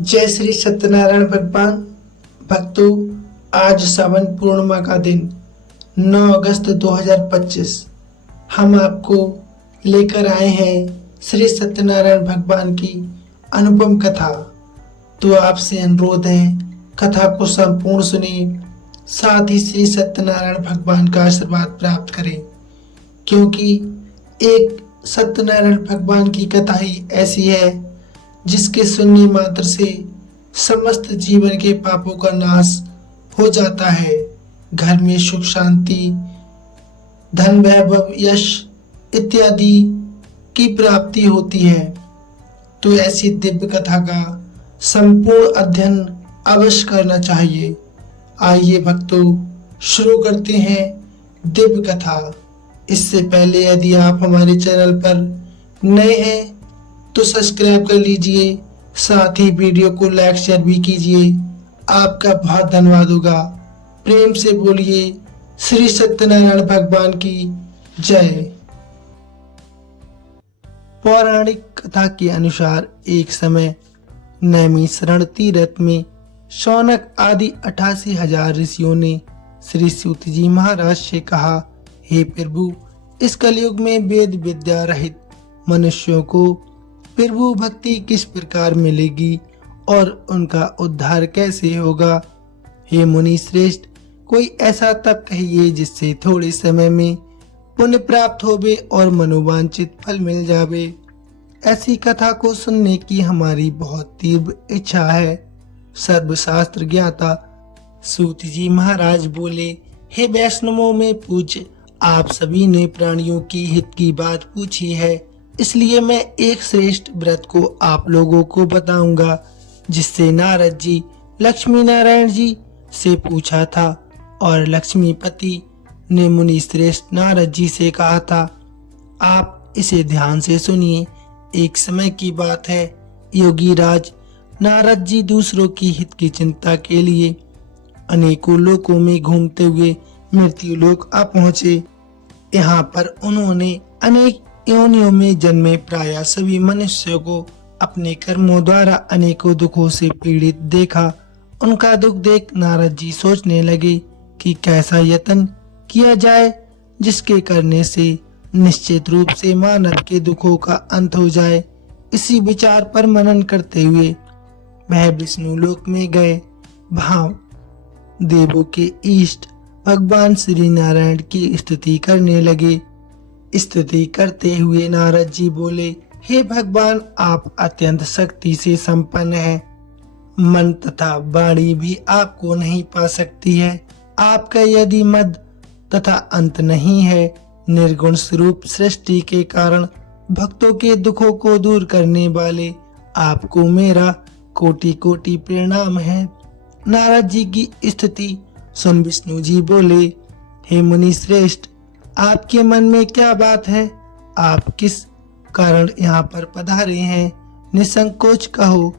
जय श्री सत्यनारायण भगवान। भक्तों, आज सावन पूर्णिमा का दिन 9 अगस्त 2025 हम आपको लेकर आए हैं श्री सत्यनारायण भगवान की अनुपम कथा। तो आपसे अनुरोध है, कथा को संपूर्ण सुनिए, साथ ही श्री सत्यनारायण भगवान का आशीर्वाद प्राप्त करें, क्योंकि एक सत्यनारायण भगवान की कथा ही ऐसी है जिसके सुनने मात्र से समस्त जीवन के पापों का नाश हो जाता है। घर में सुख शांति, धन वैभव, यश इत्यादि की प्राप्ति होती है। तो ऐसी दिव्य कथा का संपूर्ण अध्ययन अवश्य करना चाहिए। आइए भक्तों, शुरू करते हैं दिव्य कथा। इससे पहले यदि आप हमारे चैनल पर नए हैं तो सब्सक्राइब कर लीजिए, साथ ही वीडियो को लाइक शेयर भी कीजिए। आपका बहुत धन्यवाद होगा। प्रेम से बोलिए श्री सत्यनारायण भगवान की जय। पौराणिक कथा के अनुसार एक समय नैमिषारण्य तीर्थ में शौनक आदि 88,000 ऋषियों ने श्री सूत जी महाराज से कहा, हे प्रभु, इस कलयुग में वेद विद्या रहित मनुष्यों को प्रभु भक्ति किस प्रकार मिलेगी और उनका उद्धार कैसे होगा। हे मुनि श्रेष्ठ, कोई ऐसा तप कहिए जिससे थोड़े समय में पुण्य प्राप्त होवे और मनोवांछित फल मिल जावे। ऐसी कथा को सुनने की हमारी बहुत तीव्र इच्छा है। सर्वशास्त्र ज्ञाता सूत जी महाराज बोले, हे वैष्णवों में पूज्य, आप सभी ने प्राणियों की हित की बात पूछी है, इसलिए मैं एक श्रेष्ठ व्रत को आप लोगों को बताऊंगा, जिससे नारद जी लक्ष्मी नारायण जी से पूछा था और लक्ष्मीपति ने मुनि श्रेष्ठ नारद जी से कहा था। आप इसे ध्यान से सुनिए। एक समय की बात है, योगी राज नारद जी दूसरों की हित की चिंता के लिए अनेकों लोकों में घूमते हुए मृत्यु लोक आ पहुँचे। यहाँ पर उन्होंने अनेक योनियों में जन्मे प्राय सभी मनुष्यों को अपने कर्मों द्वारा अनेकों दुखों से पीड़ित देखा। उनका दुख देख नारद जी सोचने लगे कि कैसा यत्न किया जाए जिसके करने से निश्चित रूप से मानव के दुखों का अंत हो जाए। इसी विचार पर मनन करते हुए वह विष्णु लोक में गए। वहां देवों के इष्ट भगवान श्री नारायण की स्तुति करने लगे। स्तुति करते हुए नारद जी बोले, हे भगवान, आप अत्यंत शक्ति से संपन्न हैं। मन तथा वाणी भी आपको नहीं पा सकती है। आपका यदि मद तथा अंत नहीं है। निर्गुण स्वरूप सृष्टि के कारण भक्तों के दुखों को दूर करने वाले आपको मेरा कोटि कोटि प्रणाम है। नारद जी की स्तुति सुन विष्णु जी बोले, हे मुनि श्रेष्ठ, आपके मन में क्या बात है? आप किस कारण यहाँ पर पधारे हैं? निसंकोच कहो।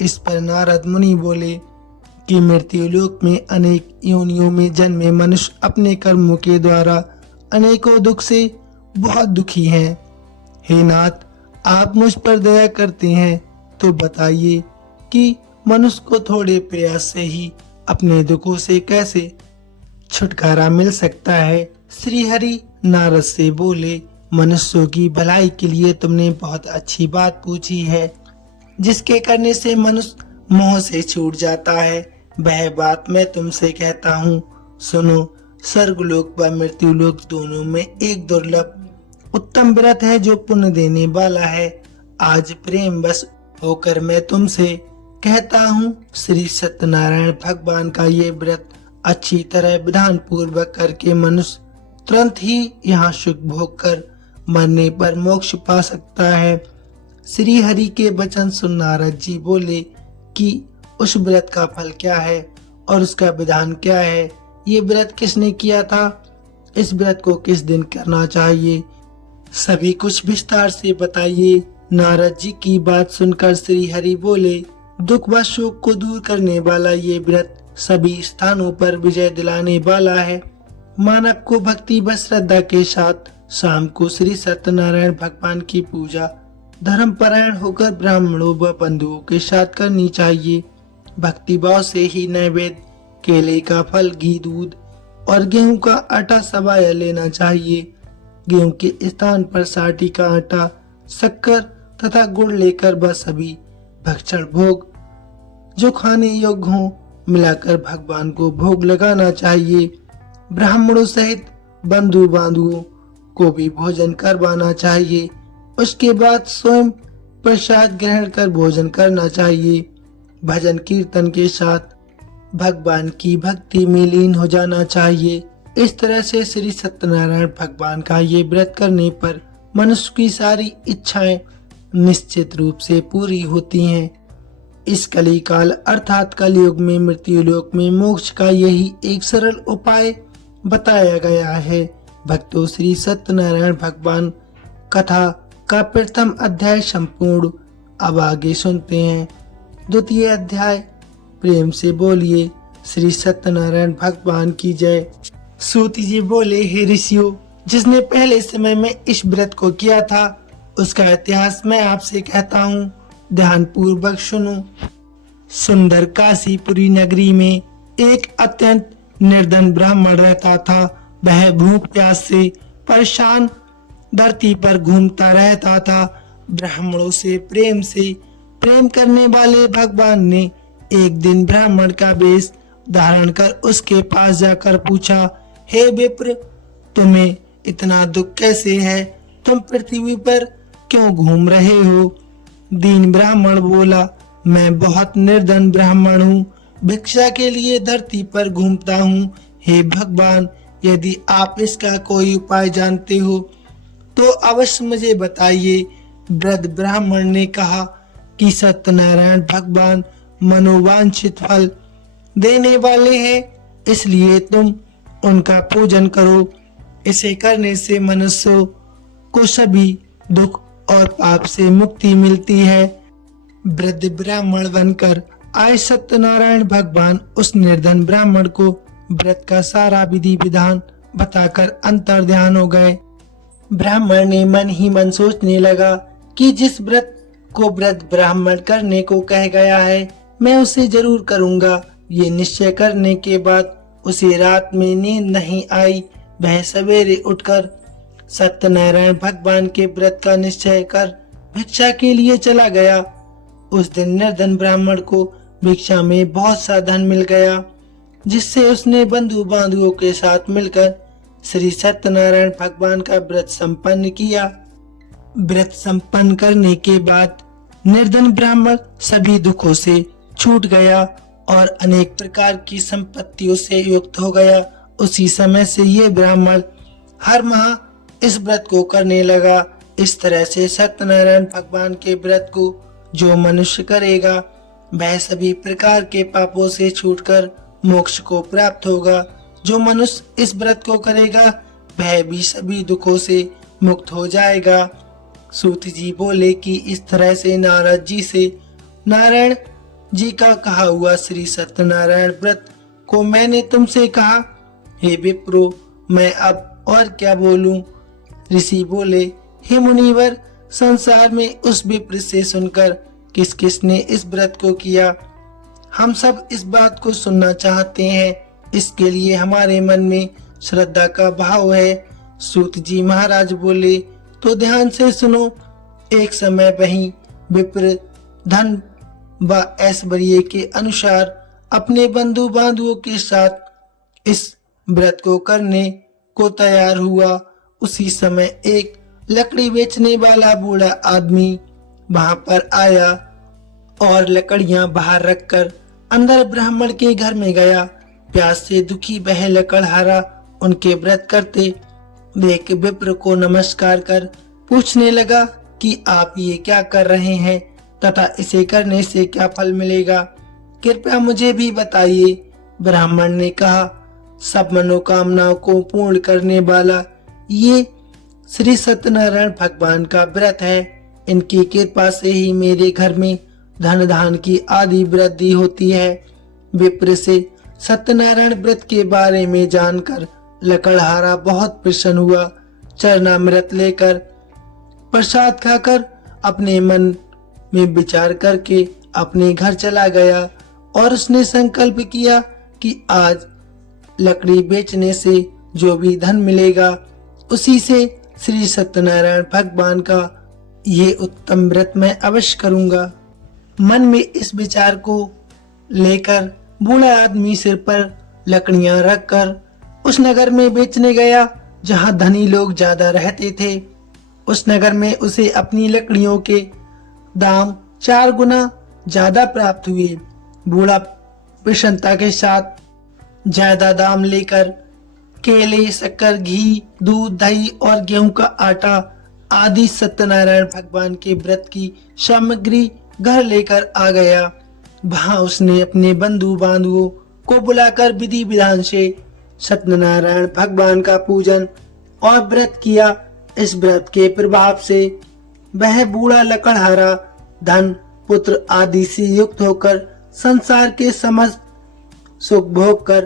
इस पर नारद मुनि बोले कि मृत्यु लोक में अनेक योनियों में जन्मे मनुष्य अपने कर्मों के द्वारा अनेकों दुख से बहुत दुखी हैं। हे नाथ, आप मुझ पर दया करते हैं तो बताइए कि मनुष्य को थोड़े प्रयास से ही अपने दुखों से कैसे छुटकारा मिल सकता है। श्री हरि नारद से बोले, मनुष्यों की भलाई के लिए तुमने बहुत अच्छी बात पूछी है, जिसके करने से मनुष्य मोह से छूट जाता है। वह बात मैं तुमसे कहता हूँ, सुनो। स्वर्गलोक व मृत्युलोक दोनों में एक दुर्लभ उत्तम व्रत है जो पुण्य देने वाला है। आज प्रेम बस होकर मैं तुमसे कहता हूँ, श्री सत्यनारायण भगवान का ये व्रत अच्छी तरह विधान पूर्वक करके मनुष्य तुरंत ही यहाँ सुख भोग कर मरने पर मोक्ष पा सकता है। श्री हरि के वचन सुन नारद जी बोले कि उस व्रत का फल क्या है और उसका विधान क्या है? ये व्रत किसने किया था? इस व्रत को किस दिन करना चाहिए? सभी कुछ विस्तार से बताइए। नारद जी की बात सुनकर श्री हरि बोले, दुख व शोक को दूर करने वाला ये व्रत सभी स्थानों पर विजय दिलाने वाला है। मानव को भक्ति व श्रद्धा के साथ शाम को श्री सत्यनारायण भगवान की पूजा धर्मपरायण होकर ब्राह्मणों व बंधुओं के साथ करनी चाहिए। भक्ति भाव से ही नैवेद्य, केले का फल, घी, दूध और गेहूं का आटा सवाया लेना चाहिए। गेहूं के स्थान पर साठी का आटा, शक्कर तथा गुड़ लेकर वह सभी भक्षण भोग जो खाने योग्य हों मिलाकर भगवान को भोग लगाना चाहिए। ब्राह्मणों सहित बंधु बांधुओं को भी भोजन करवाना चाहिए। उसके बाद स्वयं प्रसाद ग्रहण कर भोजन करना चाहिए। भजन कीर्तन के साथ भगवान की भक्ति में लीन हो जाना चाहिए। इस तरह से श्री सत्यनारायण भगवान का ये व्रत करने पर मनुष्य की सारी इच्छाएं निश्चित रूप से पूरी होती हैं। इस कली काल अर्थात कलयुग में मृत्यु लोक में मोक्ष का यही एक सरल उपाय बताया गया है। भक्तों, श्री सत्यनारायण भगवान कथा का प्रथम अध्याय संपूर्ण अब आगे सुनते हैं। द्वितीय अध्याय, प्रेम से बोलिए श्री सत्यनारायण भगवान की जय। सूत जी बोले, हे ऋषियों, जिसने पहले समय में इस व्रत को किया था उसका इतिहास मैं आपसे कहता हूँ, ध्यान पूर्वक सुनो। सुंदर काशीपुरी नगरी में एक अत्यंत निर्धन ब्राह्मण रहता था। वह भूख प्यास से परेशान धरती पर घूमता रहता था। ब्राह्मणों से प्रेम करने वाले भगवान ने एक दिन ब्राह्मण का वेश धारण कर उसके पास जाकर पूछा, हे विप्र, तुम्हें इतना दुख कैसे है? तुम पृथ्वी पर क्यों घूम रहे हो? दीन ब्राह्मण बोला, मैं बहुत निर्धन ब्राह्मण हूँ, भिक्षा के लिए धरती पर घूमता हूँ। हे भगवान, यदि आप इसका कोई उपाय जानते हो तो अवश्य मुझे बताइए। वृद्ध ब्राह्मण ने कहा कि सत्यनारायण भगवान मनोवांछित फल देने वाले हैं, इसलिए तुम उनका पूजन करो। इसे करने से मनुष्यों को सभी दुख और पाप से मुक्ति मिलती है। वृद्ध ब्राह्मण बनकर आए सत्यनारायण भगवान उस निर्धन ब्राह्मण को व्रत का सारा विधि विधान बताकर अंतर्ध्यान हो गए। ब्राह्मण ने मन ही मन सोचने लगा कि जिस व्रत को वृद्ध ब्राह्मण करने को कह गया है मैं उसे जरूर करूंगा। ये निश्चय करने के बाद उसे रात में नींद नहीं आई। वह सवेरे उठकर सत्यनारायण भगवान के व्रत का निश्चय कर भिक्षा के लिए चला गया। उस दिन निर्धन ब्राह्मण को भिक्षा में बहुत सा धन मिल गया, जिससे उसने बंधु बांधुओं के साथ मिलकर श्री सत्यनारायण भगवान का व्रत संपन्न किया। व्रत संपन्न करने के बाद निर्धन ब्राह्मण सभी दुखों से छूट गया और अनेक प्रकार की संपत्तियों से युक्त हो गया। उसी समय से ये ब्राह्मण हर माह इस व्रत को करने लगा। इस तरह से सत्यनारायण भगवान के व्रत को जो मनुष्य करेगा वह सभी प्रकार के पापों से छूटकर मोक्ष को प्राप्त होगा। जो मनुष्य इस व्रत को करेगा वह भी सभी दुखों से मुक्त हो जाएगा। सूत जी बोले कि इस तरह से नारद जी से नारायण जी का कहा हुआ श्री सत्यनारायण व्रत को मैंने तुमसे कहा। हे विप्रो, मैं अब और क्या बोलूं? ऋषि बोले, हे मुनिवर, संसार में उस विप्र से सुनकर किस किस ने इस व्रत को किया, हम सब इस बात को सुनना चाहते हैं। इसके लिए हमारे मन में श्रद्धा का भाव है। सूत जी महाराज बोले, तो ध्यान से सुनो। एक समय वहीं विप्र धन व ऐश्वर्य के अनुसार अपने बंधु बांधुओं के साथ इस व्रत को करने को तैयार हुआ। उसी समय एक लकड़ी बेचने वाला बूढ़ा आदमी वहां पर आया और लकड़ियां बाहर रखकर अंदर ब्राह्मण के घर में गया। प्यास से दुखी वह लकड़हारा उनके व्रत करते देख विप्र को नमस्कार कर पूछने लगा कि आप ये क्या कर रहे हैं तथा इसे करने से क्या फल मिलेगा, कृपया मुझे भी बताइए। ब्राह्मण ने कहा, सब मनोकामनाओं को पूर्ण करने वाला ये श्री सत्यनारायण भगवान का व्रत है। इनकी कृपा से ही मेरे घर में धन धान की आदि वृद्धि होती है। विप्र से सत्यनारायण व्रत के बारे में जानकर लकड़हारा बहुत प्रसन्न हुआ। चरणामृत लेकर प्रसाद खाकर अपने मन में विचार करके अपने घर चला गया और उसने संकल्प किया कि आज लकड़ी बेचने से जो भी धन मिलेगा उसी से श्री सत्यनारायण भगवान का ये उत्तम व्रत मैं अवश्य करूंगा। मन में इस विचार को लेकर बूढ़ा आदमी सिर पर लकड़ियां रखकर उस नगर में बेचने गया जहां धनी लोग ज्यादा रहते थे। उस नगर में उसे अपनी लकड़ियों के दाम 4 गुना ज्यादा प्राप्त हुए। बूढ़ा प्रसन्नता के साथ ज्यादा दाम लेकर केले, शक्कर, घी, दूध, दही और गेहूं का आटा आदि सत्यनारायण भगवान के व्रत की सामग्री घर लेकर आ गया। वहां उसने अपने बंधु बांधवों को बुलाकर विधि विधान से सत्यनारायण भगवान का पूजन और व्रत किया। इस व्रत के प्रभाव से वह बूढ़ा लकड़हारा धन, पुत्र आदि से युक्त होकर संसार के समस्त सुख भोग कर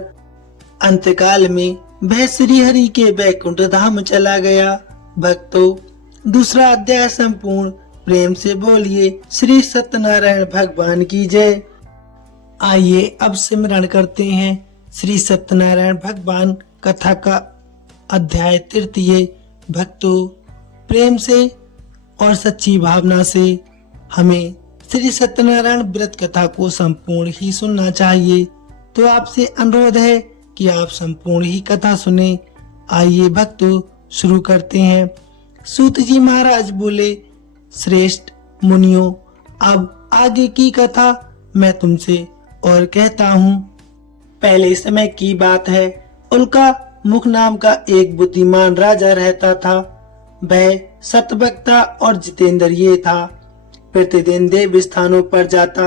अंतकाल में वह श्री हरि के वैकुंठ धाम चला गया। भक्तों, दूसरा अध्याय संपूर्ण प्रेम से बोलिए श्री सत्यनारायण भगवान की जय। आइए अब सिमरण करते हैं श्री सत्यनारायण भगवान कथा का अध्याय तृतीय। भक्तों, प्रेम से और सच्ची भावना से हमें श्री सत्यनारायण व्रत कथा को संपूर्ण ही सुनना चाहिए। तो आपसे अनुरोध है कि आप संपूर्ण ही कथा सुने। आइए भक्तों, शुरू करते हैं। सूत जी महाराज बोले, श्रेष्ठ मुनियों, अब आगे की कथा मैं तुमसे और कहता हूँ। पहले समय की बात है, उल्का मुख नाम का एक बुद्धिमान राजा रहता था। वह सतवक्ता और जितेंद्रिय था। प्रतिदिन देव स्थानों पर जाता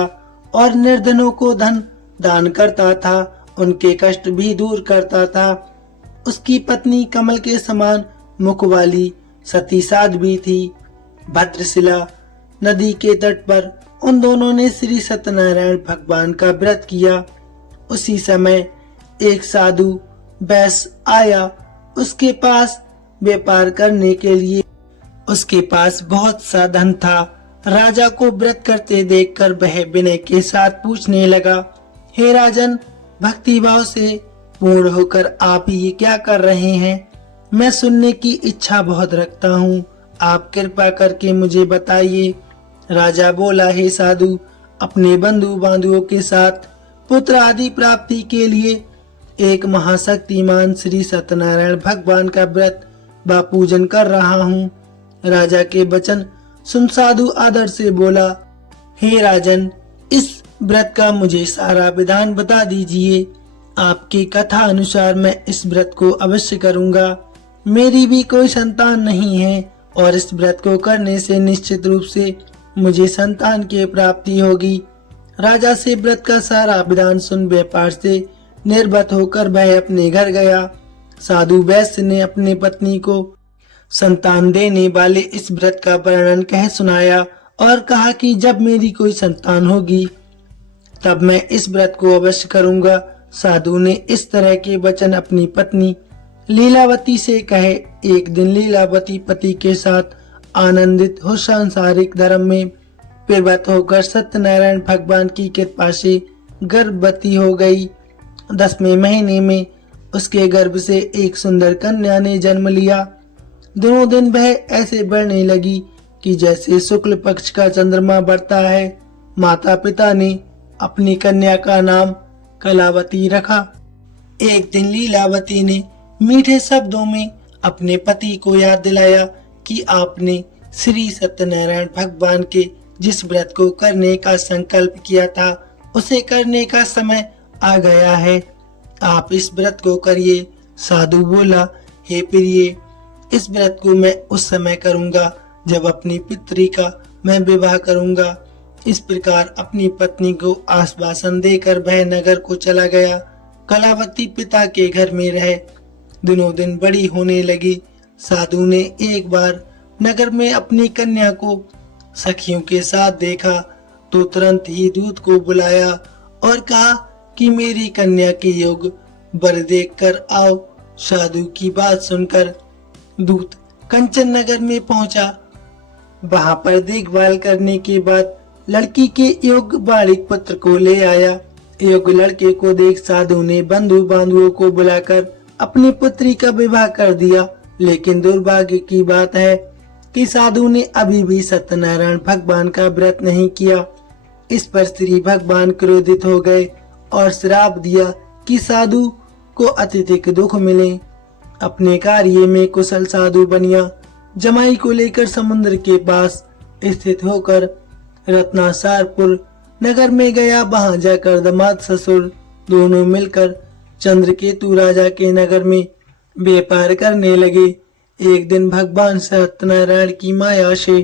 और निर्धनों को धन दान करता था, उनके कष्ट भी दूर करता था। उसकी पत्नी कमल के समान मुख वाली सती साध्वी थी। भद्रशिला नदी के तट पर उन दोनों ने श्री सत्यनारायण भगवान का व्रत किया। उसी समय एक साधु वैश्य आया। उसके पास व्यापार करने के लिए उसके पास बहुत सा धन था। राजा को व्रत करते देखकर वह विनय के साथ पूछने लगा, हे राजन, भक्ति भाव से पूर्ण होकर आप ये क्या कर रहे हैं? मैं सुनने की इच्छा बहुत रखता हूँ, आप कृपा करके मुझे बताइए। राजा बोला, हे साधु, अपने बंधु बांधवों के साथ पुत्र आदि प्राप्ति के लिए एक महाशक्तिमान श्री सत्यनारायण भगवान का व्रत व पूजन कर रहा हूँ। राजा के वचन सुन साधु आदर से बोला, हे राजन, इस व्रत का मुझे सारा विधान बता दीजिए। आपकी कथा अनुसार मैं इस व्रत को अवश्य करूँगा। मेरी भी कोई संतान नहीं है और इस व्रत को करने से निश्चित रूप से मुझे संतान की प्राप्ति होगी। राजा से व्रत का सारा विधान सुन व्यापार से निर्भत होकर वह अपने घर गया। साधु वैश्य ने अपनी पत्नी को संतान देने वाले इस व्रत का वर्णन कह सुनाया और कहा कि जब मेरी कोई संतान होगी तब मैं इस व्रत को अवश्य करूंगा। साधु ने इस तरह के वचन अपनी पत्नी लीलावती से कहे। एक दिन लीलावती पति के साथ आनंदित हो सांसारिक धर्म में प्रवृत्त होकर सत्यनारायण भगवान की कृपा से गर्भवती हो गई। 10वें महीने में उसके गर्भ से एक सुंदर कन्या ने जन्म लिया। दिनों दिन वह ऐसे बढ़ने लगी कि जैसे शुक्ल पक्ष का चंद्रमा बढ़ता है। माता पिता ने अपनी कन्या का नाम कलावती रखा। एक दिन लीलावती ने मीठे शब्दों में अपने पति को याद दिलाया कि आपने श्री सत्यनारायण भगवान के जिस व्रत को करने का संकल्प किया था उसे करने का समय आ गया है। आप इस व्रत को करिए। साधु बोला, हे प्रिय, इस व्रत को मैं उस समय करूंगा जब अपनी पुत्री का मैं विवाह करूंगा। इस प्रकार अपनी पत्नी को आश्वासन देकर वह नगर को चला गया। कलावती पिता के घर में रहे। दिनों दिन बड़ी होने लगी। साधु ने एक बार नगर में अपनी कन्या को सखियों के साथ देखा तो तुरंत ही दूत को बुलाया और कहा कि मेरी कन्या के योग वर देखकर आओ। साधु की बात सुनकर दूत कंचन नगर में पहुंचा। वहां पर देखभाल करने के बाद लड़की के योग्य बालिक पुत्र को ले आया। योग्य लड़के को देख साधु ने बंधु बांधुओं को बुलाकर अपनी पुत्री का विवाह कर दिया। लेकिन दुर्भाग्य की बात है कि साधु ने अभी भी सत्यनारायण भगवान का व्रत नहीं किया। इस पर श्री भगवान क्रोधित हो गए और श्राप दिया कि साधु को अत्यधिक दुख मिले। अपने कार्य में कुशल साधु बनिया जमाई को लेकर समुद्र के पास स्थित होकर रत्नासारपुर नगर में गया। वहां जाकर दामाद ससुर दोनों मिलकर चंद्रकेतु राजा के नगर में व्यापार करने लगे। एक दिन भगवान सत्यनारायण की माया से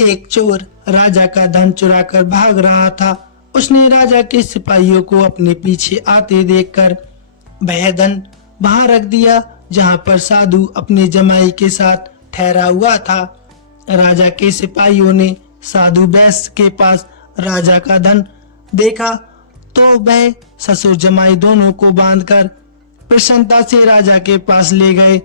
एक चोर राजा का धन चुराकर भाग रहा था। उसने राजा के सिपाहियों को अपने पीछे आते देखकर वह धन वहां रख दिया जहां पर साधु अपने जमाई के साथ ठहरा हुआ था। राजा के सिपाहियों ने साधु बैस के पास राजा का धन देखा तो वह ससुर जमाई दोनों को बांधकर प्रसन्नता से राजा के पास ले गए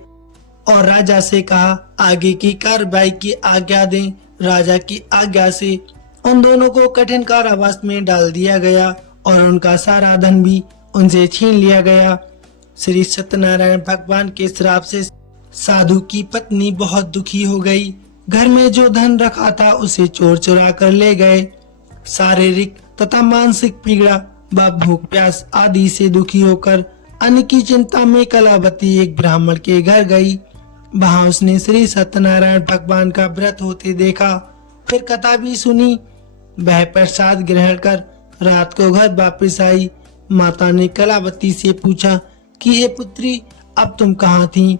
और राजा से कहा आगे की कार्रवाई की आज्ञा दें। राजा की आज्ञा से उन दोनों को कठिन कारावास में डाल दिया गया और उनका सारा धन भी उनसे छीन लिया गया। श्री सत्यनारायण भगवान के श्राप से साधु की पत्नी बहुत दुखी हो गई। घर में जो धन रखा था उसे चोर चुरा कर ले गए। शारीरिक तथा मानसिक पीड़ा व भूख प्यास आदि से दुखी होकर अन्न की चिंता में कलावती एक ब्राह्मण के घर गई। वहां उसने श्री सत्यनारायण भगवान का व्रत होते देखा, फिर कथा भी सुनी। वह प्रसाद ग्रहण कर रात को घर वापस आई। माता ने कलावती से पूछा कि हे पुत्री, अब तुम कहाँ थी?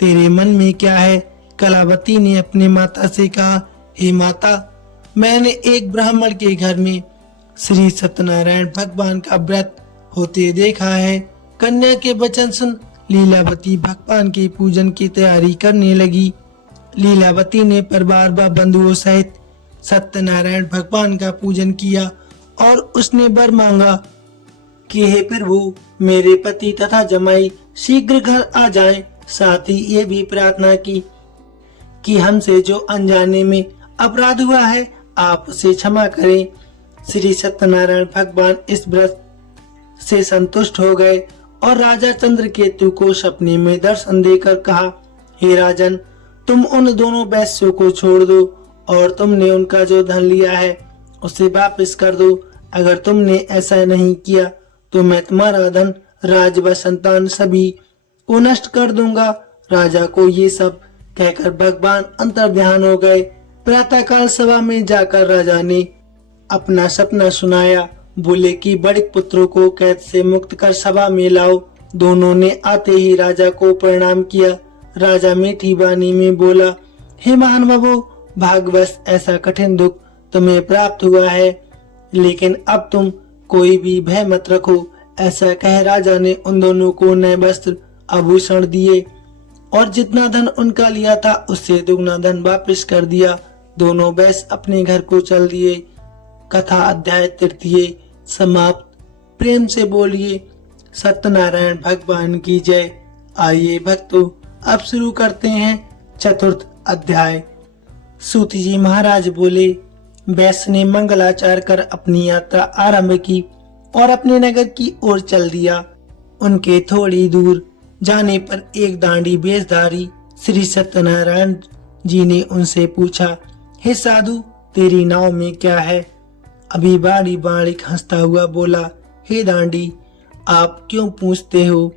तेरे मन में क्या है? कलावती ने अपने माता से कहा, हे माता, मैंने एक ब्राह्मण के घर में श्री सत्यनारायण भगवान का व्रत होते देखा है। कन्या के वचन सुन लीलावती भगवान के पूजन की तैयारी करने लगी। लीलावती ने परिवार व बंधुओं सहित सत्यनारायण भगवान का पूजन किया और उसने वर मांगा कि हे प्रभु, मेरे पति तथा जमाई शीघ्र घर आ जाएं। साथ ही ये भी प्रार्थना की कि हमसे जो अनजाने में अपराध हुआ है आप उसे क्षमा करें। श्री सत्यनारायण भगवान इस व्रत से संतुष्ट हो गए और राजा चंद्रकेतु को सपने में दर्शन देकर कहा, हे राजन, तुम उन दोनों वैश्यों को छोड़ दो और तुमने उनका जो धन लिया है उसे वापस कर दो। अगर तुमने ऐसा नहीं किया तो मैं तुम्हारा धन, राज व संतान सभी को नष्ट कर दूंगा। राजा को ये सब कहकर भगवान अंतर्ध्यान हो गए। प्रातःकाल सभा में जाकर राजा ने अपना सपना सुनाया। बोले कि बड़े पुत्रों को कैद से मुक्त कर सभा में लाओ। दोनों ने आते ही राजा को प्रणाम किया। राजा मीठी वाणी में बोला, हे महानुभावो, भाग्यवश ऐसा कठिन दुख तुम्हें प्राप्त हुआ है, लेकिन अब तुम कोई भी भय मत रखो। ऐसा कह राजा ने उन दोनों को नए वस्त्र आभूषण दिए और जितना धन उनका लिया था उससे दुगना धन वापस कर दिया। दोनों वैश्य अपने घर को चल दिए। कथा अध्याय तृतीय समाप्त। प्रेम से बोलिए सत्यनारायण भगवान की जय। आइए भक्तों, अब शुरू करते हैं चतुर्थ अध्याय। सूत जी महाराज बोले, वैश्य ने मंगलाचार कर अपनी यात्रा आरंभ की और अपने नगर की ओर चल दिया। उनके थोड़ी दूर जाने पर एक दांडी वेशधारी श्री सत्यनारायण जी ने उनसे पूछा, हे साधु, तेरी नाव में क्या है? अभी बाड़ी बाड़िक हंसता हुआ बोला, हे दांडी, आप क्यों पूछते हो?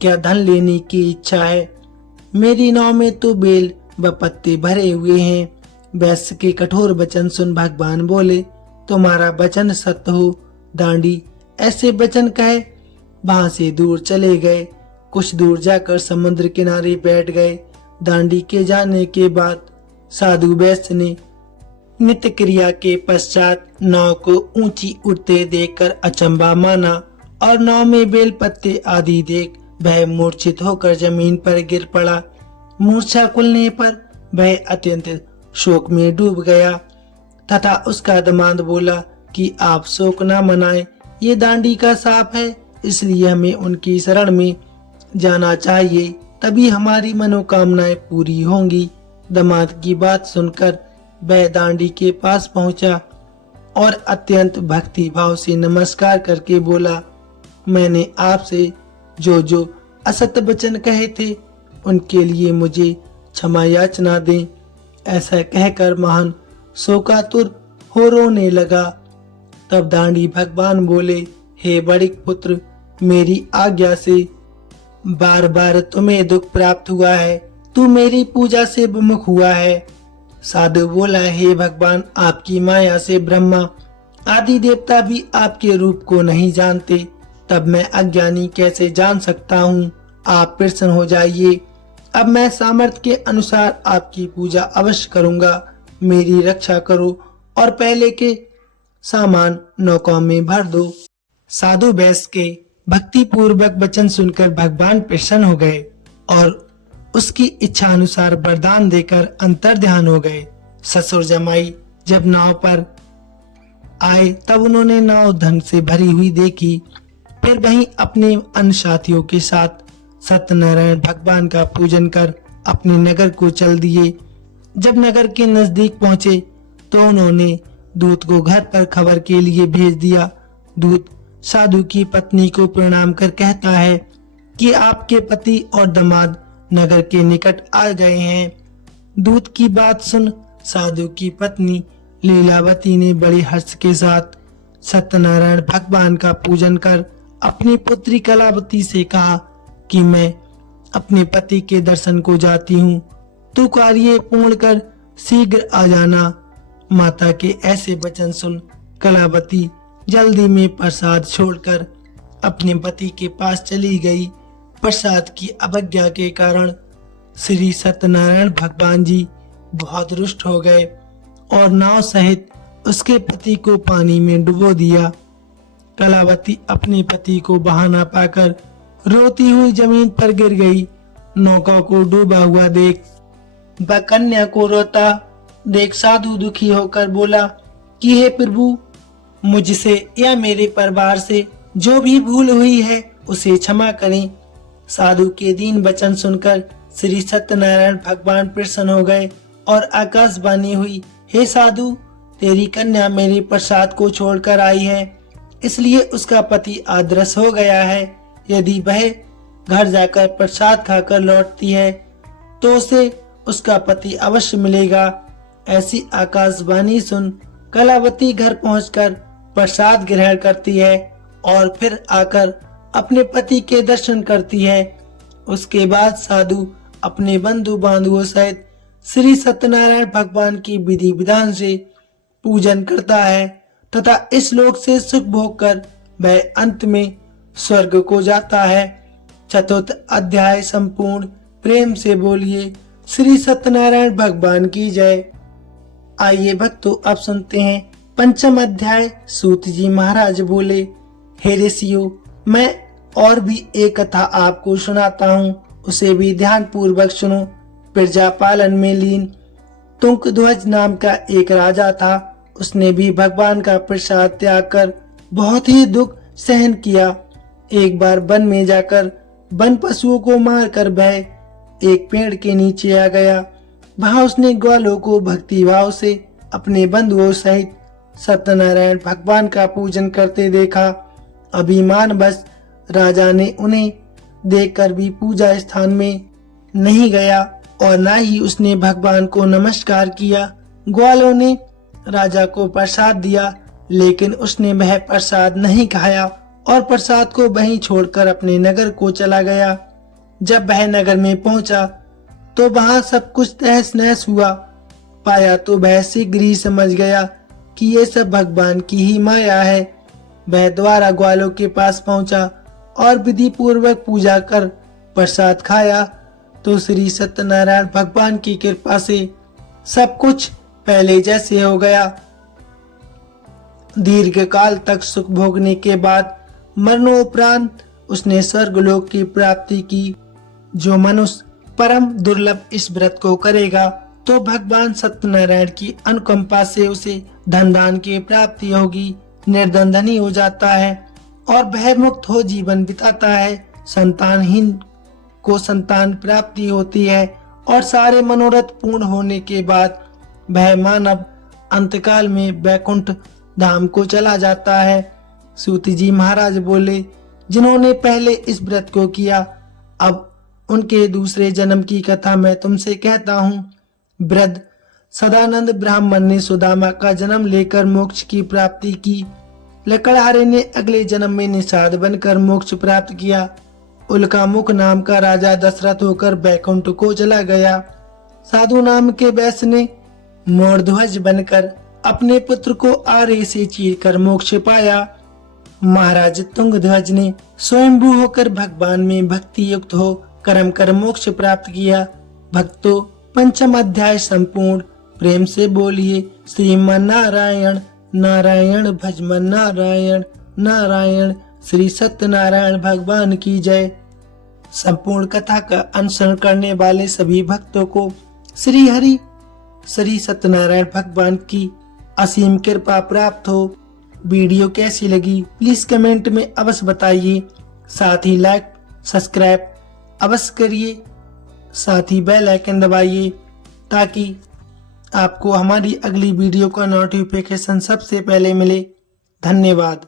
क्या धन लेने की इच्छा है? मेरी नाव में तो बेल व पत्ते भरे हुए हैं। वैश्य के कठोर वचन सुन भगवान बोले, तुम्हारा वचन सत्य हो। दांडी ऐसे वचन कहे वहां से दूर चले गए। कुछ दूर जाकर समुद्र किनारे बैठ गए। दांडी के जाने के बाद साधु वैश्य ने नित्य क्रिया के पश्चात नाव को ऊंची उड़ते देखकर अचंभा माना और नाव में बेल पत्ते आदि देख वह मूर्छित होकर जमीन पर गिर पड़ा। मूर्छा खुलने पर वह अत्यंत शोक में डूब गया तथा उसका दामाद बोला कि आप शोक न मनाएं, ये दांडी का साप है, इसलिए हमें उनकी शरण में जाना चाहिए, तभी हमारी मनोकामनाएं पूरी होंगी। दामाद की बात सुनकर वह दांडी के पास पहुंचा और अत्यंत भक्ति भाव से नमस्कार करके बोला, मैंने आपसे जो जो असत्य वचन कहे थे उनके लिए मुझे क्षमा याचना दें। ऐसा कहकर महान शोकातुर हो रोने लगा। तब दांडी भगवान बोले, हे बड़िक पुत्र, मेरी आज्ञा से बार बार तुम्हें दुख प्राप्त हुआ है, तू मेरी पूजा से विमुख हुआ है। साधु बोला, हे भगवान, आपकी माया से ब्रह्मा आदि देवता भी आपके रूप को नहीं जानते, तब मैं अज्ञानी कैसे जान सकता हूँ। आप प्रसन्न हो जाइए, अब मैं सामर्थ्य के अनुसार आपकी पूजा अवश्य करूँगा। मेरी रक्षा करो और पहले के सामान नौकाओं में भर दो। साधु बैस के भक्ति पूर्वक वचन सुनकर भगवान प्रसन्न हो गए और उसकी इच्छा अनुसार वरदान देकर अंतर्ध्यान हो गए। ससुर जमाई जब नाव पर आए तब उन्होंने नाव धन से भरी हुई देखी। फिर वहीं अपने अन्य साथियों के साथ सत्यनारायण भगवान का पूजन कर अपने नगर को चल दिए। जब नगर के नजदीक पहुंचे तो उन्होंने दूत को घर पर खबर के लिए भेज दिया। दूत साधु की पत्नी को प्रणाम कर कहता है कि आपके पति और दामाद नगर के निकट आ गए हैं। दूत की बात सुन साधु की पत्नी लीलावती ने बड़े हर्ष के साथ सत्यनारायण भगवान का पूजन कर अपनी पुत्री कलावती से कहा कि मैं अपने पति के दर्शन को जाती हूँ, तू कार्य पूर्ण कर शीघ्र आ जाना। माता के ऐसे वचन सुन कलावती जल्दी में प्रसाद छोड़कर अपने पति के पास चली गई। प्रसाद की अवज्ञा के कारण श्री सत्यनारायण भगवान जी बहुत रुष्ट हो गए और नाव सहित उसके पति को पानी में डुबो दिया। कलावती अपने पति को बहाना पाकर रोती हुई जमीन पर गिर गई। नौका को डूबा हुआ देख वह कन्या को रोता देख साधु दुखी होकर बोला कि हे प्रभु, मुझसे या मेरे परिवार से जो भी भूल हुई है उसे क्षमा करें। साधु के दीन वचन सुनकर श्री सत्यनारायण भगवान प्रसन्न हो गए और आकाशवाणी हुई, हे साधु, तेरी कन्या मेरे प्रसाद को छोड़कर आई है, इसलिए उसका पति आदरस हो गया है। यदि वह घर जाकर प्रसाद खाकर लौटती है तो उसे उसका पति अवश्य मिलेगा। ऐसी आकाशवाणी सुन कलावती घर पहुंचकर प्रसाद ग्रहण करती है और फिर आकर अपने पति के दर्शन करती है। उसके बाद साधु अपने बंधु बांधुओं सहित श्री सत्यनारायण भगवान की विधि विधान से पूजन करता है तथा इस लोक से सुख भोग कर वह अंत में स्वर्ग को जाता है। चतुर्थ अध्याय संपूर्ण। प्रेम से बोलिए श्री सत्यनारायण भगवान की जय। आइए भक्तों, अब सुनते हैं पंचम अध्याय। सूत जी महाराज बोले, हे ऋषियों, मैं और भी एक कथा आपको सुनाता हूँ, उसे भी ध्यान पूर्वक सुनो। प्रजा पालन में लीन तुंगध्वज नाम का एक राजा था। उसने भी भगवान का प्रसाद त्याग कर बहुत ही दुख सहन किया। एक बार वन में जाकर वन पशुओं को मारकर वह एक पेड़ के नीचे आ गया। वहां उसने ग्वालों को भक्ति भाव से अपने बंधुओं सहित सत्यनारायण भगवान का पूजन करते देखा। अभिमान बस राजा ने उन्हें देखकर भी पूजा स्थान में नहीं गया और न ही उसने भगवान को नमस्कार किया। ग्वालों ने राजा को प्रसाद दिया, लेकिन उसने वह प्रसाद नहीं खाया और प्रसाद को वहीं छोड़कर अपने नगर को चला गया। जब वह नगर में पहुंचा तो वहां सब कुछ तहस नहस हुआ। पाया तो वह शीघ्र ही समझ गया कि ये सब भगवान की ही माया है। वह द्वारा ग्वालों के पास पहुंचा और विधि पूर्वक पूजा कर प्रसाद खाया तो श्री सत्यनारायण भगवान की कृपा से सब कुछ पहले जैसे हो गया। दीर्घ काल तक सुख भोगने के बाद मरणोपरांत उसने स्वर्गलोक की प्राप्ति की। जो मनुष्य परम दुर्लभ इस व्रत को करेगा तो भगवान सत्यनारायण की अनुकंपा से उसे धन दान की प्राप्ति होगी। निर्धन धनी हो जाता है और भय मुक्त हो जीवन बिताता है। संतानहीन को संतान प्राप्ति होती है और सारे मनोरथ पूर्ण होने के बाद वह मानव अंतकाल में वैकुंठ धाम को चला जाता है। सूत जी महाराज बोले, जिन्होंने पहले इस व्रत को किया, अब उनके दूसरे जन्म की कथा मैं तुमसे कहता हूँ। वृद्ध सदानंद ब्राह्मण ने सुदामा का जन्म लेकर मोक्ष की प्राप्ति की। लकड़हारे ने अगले जन्म में निषाद बनकर मोक्ष प्राप्त किया। उल्कामुख नाम का राजा दशरथ होकर बैकुंठ को चला गया। साधु नाम के वैश्य ने मोरध्वज बनकर अपने पुत्र को आरे से चीरकर मोक्ष पाया। महाराज तुंगध्वज ने स्वयंभू होकर भगवान में भक्ति युक्त हो कर्म कर मोक्ष प्राप्त किया। भक्तों, पंचम अध्याय संपूर्ण। प्रेम से बोलिए श्रीमन नारायण नारायण, भजमन नारायण नारायण। श्री सत्यनारायण भगवान की जय। संपूर्ण कथा का अनुसरण करने वाले सभी भक्तों को श्री हरि श्री सत्यनारायण भगवान की असीम कृपा प्राप्त हो। वीडियो कैसी लगी प्लीज कमेंट में अवश्य बताइए। साथ ही लाइक सब्सक्राइब अवश्य करिए। साथ ही बेल आइकन दबाइए ताकि आपको हमारी अगली वीडियो का नोटिफिकेशन सबसे पहले मिले। धन्यवाद।